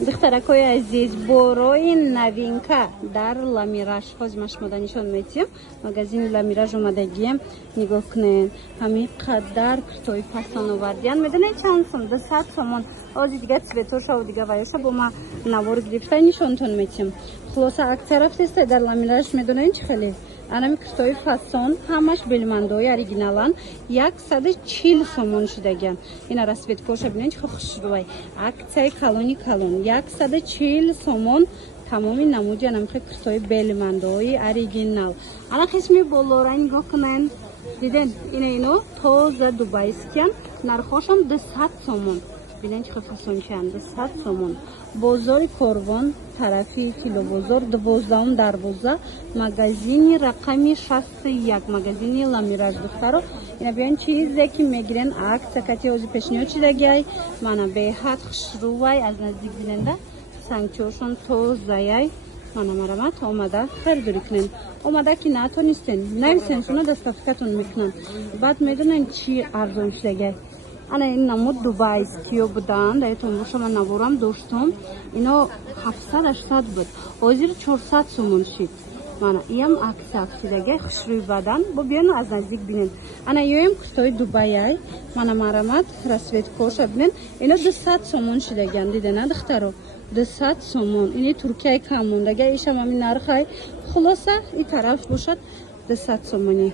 духтаракои азиз, борои новинка дар ламираж ҳозир ма шумода нишон метиҳам. Магазини ламираж омадагием, нигоҳ кунед. Ҳамин қадар куртои пасон овардиан. Медонед чанд сум? 200 сомон. Ҳозир дига цветоша ва дига ваёша бо ма навор гирифта нишонтон метиҳам. Хулоса акция рафтеста дар ламираж медонед чӣ хеле? Анами куртои фасон ҳамаш белмандои оригиналан 140 сомон шудаган. Ина расветкоша бинед чӣ хушрӯй. Аксияи калони калон 140 сомон тамоми намуди анамхе куртои белмандои оригинал. Ана қисми болора нигоҳ кунед. Диден ино тоза дубайскиян. Нархошам 200 сомон. Бинед чӣ фасончиан 200 сомон. Бозори Корвон тарафи Килобозор 12 дарвоза магазини рақами 61 магазини ламираж духтаро ина биён чизе ки мегирен акция кати ҳозир пешниҳод шидагиай мана беҳад хушрӯвай аз наздик биненда сангчошон тозаяй мана марамат омада харидорӣ кунен омада ки натонистен нависен шуна доставкатон мекунанд баъд медонен чӣ арзон шидагиай. Ана ин намуд дубайскиё будан дар томбоша ман наворам доштам ино 700-800 буд ҳозир 400 сомон шид. Мана иам акция шидагиай хушрӯи бадан бо биён аз наздик бинен. Ана ёем куртои дубаяй мана марамат расветкоша бинен ино 200 сомон шидагиан дидена духтаро 200 сомон ини туркияи кам мондагиай ишам ҳамин нархай хулоса и тараф бошад 200 сомони.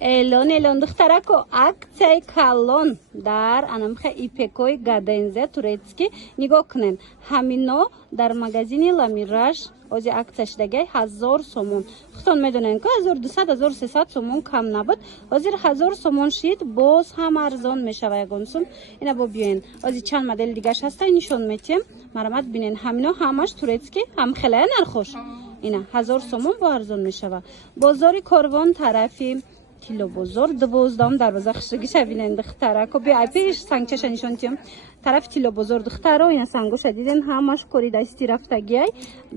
Элон духтарако акцияи калон дар анамхе ипекои гадензе турецки нигоҳ кунен ҳамино дар магазини ламираж ҳозир акция шидагиай 1000 сомон худтон медонен ки 1200-1300 сомон кам набуд ҳозир 1000 сомон шид боз ҳам арзон мешава ягон сум ина бо биёен ҳозир чанд модели дигаш ҳастай нишон метиҳем марамат бинен ҳамино ҳамаш турецки ҳам хелая нархош ина 1000 сомон бо арзон мешава. Бозори Корвон тарафи Килобозор 12 дарвоза хушрӯгиша бинен духтарако биапиш сангчаша нишонтиҳам тарафи Килобозор духтаро ина сангоша диден ҳамаш кори дастӣ рафтагиай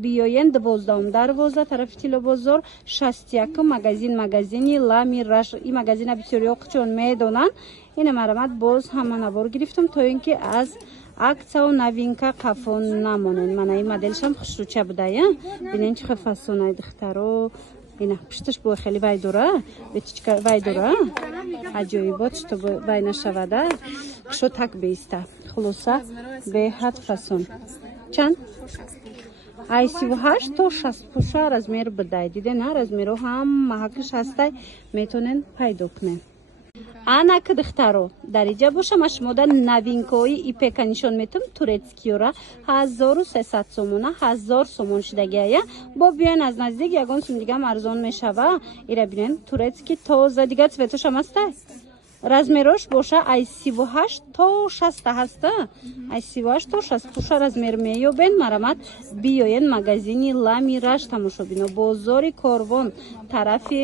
биёен 12 дарвоза тарафи Килобозор 61 магазини ламираж и магазина бисёриҳо қучон медонанд ина марамат боз ҳама навор гирифтам то ин ки аз акция новинка қафо намонен мана ин моделшам хушрӯча будая бинен чӣ фасонай духтаро ина пушташ бо хеле вай дора бетичка вай дора аҷоибот што вай нашавада шо так беиста хулоса беҳад фасон чанд ай 38 то 60 размер будай дидена размеро ҳам маҳакиш ҳастай метонен пайдо кунен. Ана ки духтаро дариҷа боша ма шумода новинкаҳои ипека нишон метам турецкиёра 1300 сомона 1000 сомон шидагиая бо биёен аз наздик ягон сум дигам арзон мешава ира бинен турецки тоза дига цветошам ҳастай размерош боша ай 38 то 60 ҳаста ай 38 то 60 пуша размер меёбен марамат биёен магазини ламираж тамошобино бозори Корвон тарафи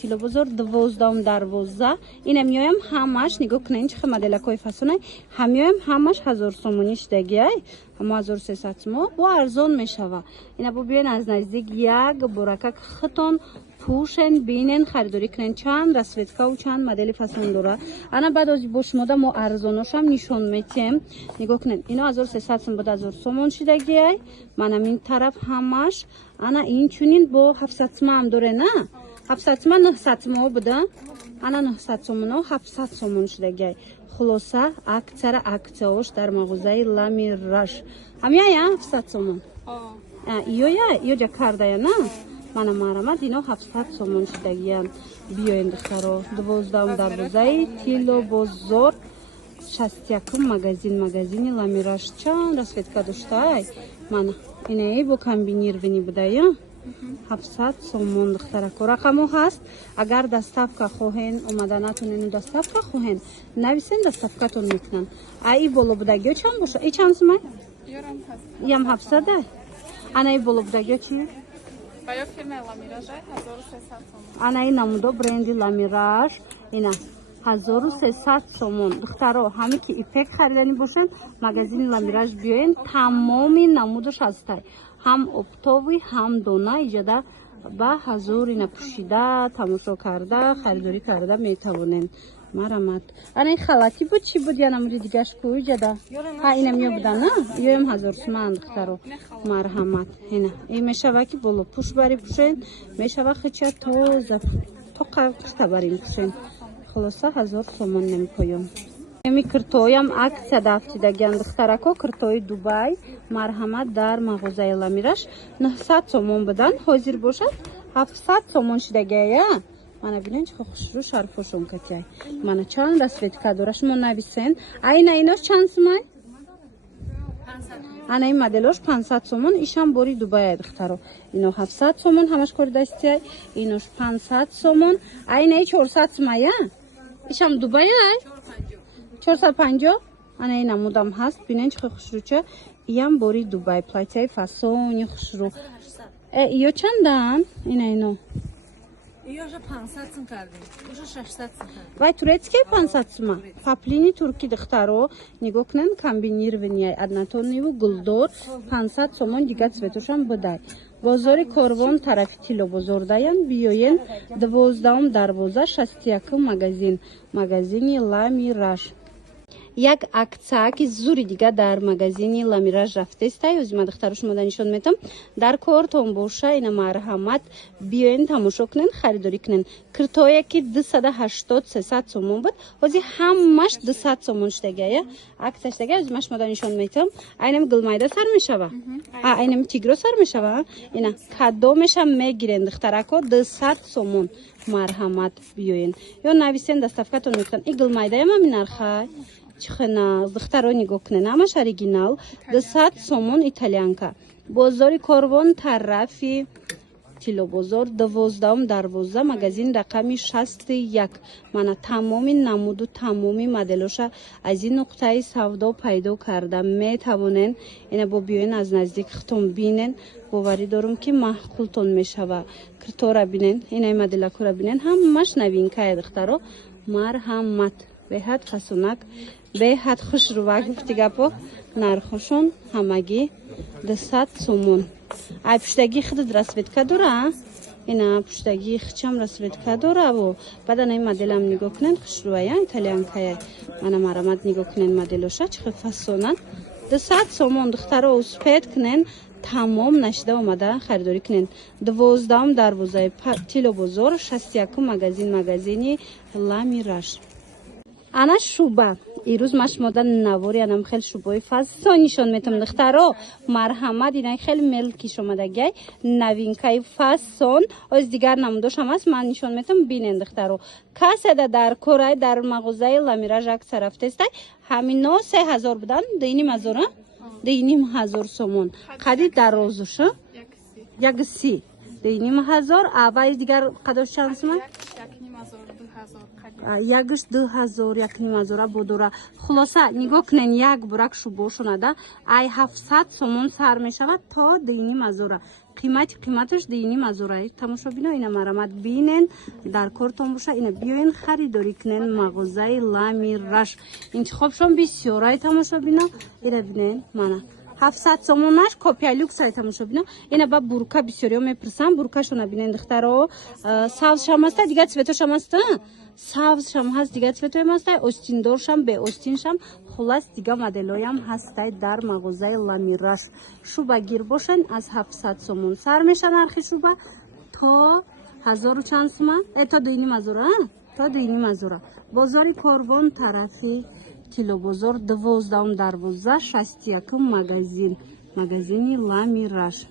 Килобозор 12 дарвоза ина меоям ҳамаш нигоҳ кунед чӣ моделакои фасонай ҳамеоям ҳамаш 1000 сомонӣ шидагиай ҳама 1300 сомон бо арзон мешава ина бо биёен аз наздик як боракак хитон пушен бинен харидорӣ кунен чанд расветкаву чанд модели фасон дора ана баъд ози бо шумода мо арзоношам нишон метиҳем нигоҳ кунед ино 1300 сомон буд 1000 сомон шидагиай мана мин тараф ҳамаш ана инчунин бо 700 сомон ҳам доре на 700 сомон 900 сомон буда ана 900 сомоно 700 сомон шидагиай хулоса акцияош дар мағозаи ламираж ҳамяя 700 сомон иё ҷа кардая на мана марамат ино 700 сомон шидагиян биёен духтаро 12 дарвозаи Килобозор 61 магазини ламираж чанд расветка доштаай мана инаи бо комбинированӣ будая 700 сомон духтарако рақамо ҳаст агар доставка хоҳен омада натонену доставка хоҳен нависен доставкатон мекунанд аи боло будагиё чанд боша и чанд сумай ям 700 анаи боло будагиё чи анаи намудо бренди ламираж ина 1300 сомон духтаро ҳаме ки ипек харидани бошен магазини ламираж биёен тамоми намудаш ҳастай ҳам оптови ҳам дона иҷода ба 1000 ина пушида тамошо карда харидорӣ карда метавонен Марамат. Ана ин халати буд чи буд я намуди дигаш куй жада. Ха инам ё буда на? Ём 1000 сомон духтаро. Марҳамат. Ина. Ин мешава ки боло пуш бари пушен, мешава хича тоза. То қавқишта барим пушен. Хулоса 1000 сомон намепоём. Эми киртоям аксия дафтидагиан духтарако киртои Дубай. Марҳамат дар мағозаи Ламираш 900 сомон будан. Ҳозир бошад 700 сомон шидагия. Мана бинен чӣ хушрӯ шарфошон катяй. Мана чанд расветка дора шумо нависен. Айна инош чанд сомай? Ана ин моделош 500 сомон, ишам бори Дубай духтаро. Ино 700 сомон ҳамаш кори дастияй. Инош 500 сомон. Айна 400 сомая? Ишам Дубай ай? 450? Ана ина мудам ҳаст. Бинен чӣ хушрӯча. Иям бори Дубай. Платяи фасони хушрӯ. Иё чандан? Ина ино. Иёша 500 сум кардем. Иёша 600 сум кардем. Вай турецкий 500 сума. Паплини турки духтаро нигоҳ кунен комбинированияй однотонниву гулдор 500 сомон дига цветошам будай. Бозори Корвон тарафи Тило бозор даян биёен 12 дарвоза 61 магазин. Магазини Ламираш. Як акция ки зури дига дар магазини Ламираш рафтестай. Ӯзима духтаро шумо нишон метам. Дар кортон боша ина марҳамат биёен тамошо кунен, харидорӣ кунен. Киртое ки 280-300 сомон буд. Ҳозир ҳамаш 200 сомон шудагия. Акция шудагия. Ӯзима шумо нишон метам. Айнами гулмайда сар мешава. Айнами тигро сар мешава. Ина кадо меша мегирен духтарако 200 сомон. Марҳамат биёен. Ё нависен доставкатон мекунан. И гулмайдаям ҳамин нархай. Чихна духтаро нигоҳ кунен. Ҳамаш оригинал 200 сомон итальянка. Бозори Корвон тарафи Тило бозор 12 дарвоза магазин рақами 61. Мана тамоми намуду тамоми моделоша аз ин нуқтаи савдо пайдо карда метавонен. Ина бо биёен аз наздик хитон бинен. Боварӣ дорум ки маҳқултон мешава. Киртора бинен. Инаи моделакора бинен. Ҳамаш новинкае духтаро. Марҳамат. Беҳад фасунак, беҳад хушрӯвак гуфти гапо. Нархошон ҳамагӣ 200 сомон. Ай пуштагӣ худуд расветка дора? Ина пуштагӣ хичам расветка дора во. Баъд ана ин моделам нигоҳ кунен хушрӯая итальянкая. Мана марамат нигоҳ кунен моделоша чӣ хел фасонан. 200 сомон духтаро успед кунен. Тамом нашида омада харидорӣ кунен. 12 дарвозаи Тило бозор 61 магазин магазини Ламираш. Ана шуба. Ирӯз ма шумода навори анам хел шубои фасон нишон метам духтаро. Марҳамат ина хел мелки шомадагай. Новинкаи фасон. Оз дигар намудошам аст ман нишон метам бинен духтаро. Касада дар корай дар мағозаи Ламираш акция рафтестай. Ҳамино 3000 будан. 2500 2500 сомон. Қади дарозуша? 130. 2500. Авай дигар қадош чанд сума? 1500 будора. Хулоса нигоҳ кунен як бурак шубошонада ай 700 сомон сар мешавад то 2500. Қиматаш 2500. Тамошобино ина марамат бинен дар кортон боша. Ина биёен харидорӣ кунен мағозаи Ламираш. Интихобшон бисёрай тамошобино. Ина бинен мана 700 сомонаш копия люксай тамошобино. Ина ба бурка бисёриё мепурсан. Буркашона бинен духтаро. Савзшам аста дига цветошам аста. Савзшам ҳаст дига цветоям ҳастай. Остиндоршам бе остиншам. Хулас дига моделоям ҳастай дар мағозаи Ламираш. Шуба гир бошен аз 700 сомон сар меша нархи шуба то 1000 чанд сума? То 2500. То 2500. Бозори Корвон тарафи Тило бозор 12 дарвоза 61 магазин. Магазини Ламираш.